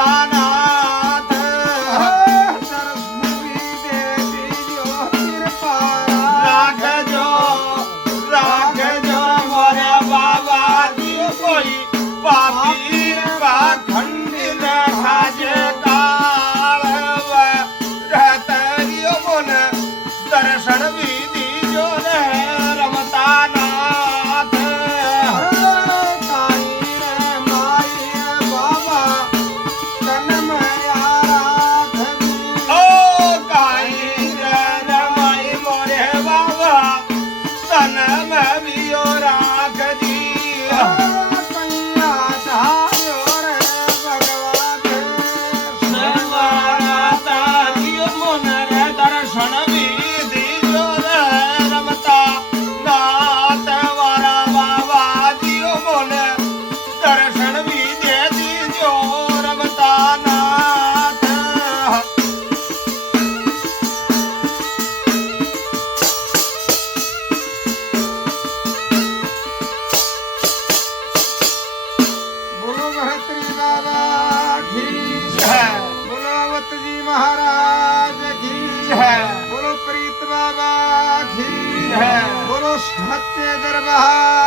રમતા નાથ રાખજો રાખજો મોરે બાબાજી કોઈ પાપી પાખંડી ન ખાજે કાળ રહેતરીઓ મને દર્શન વિધિ જો ને રમતા નાથ महाराज की है बोलो प्रीत बाबा की है बोलो सच्चे दरबार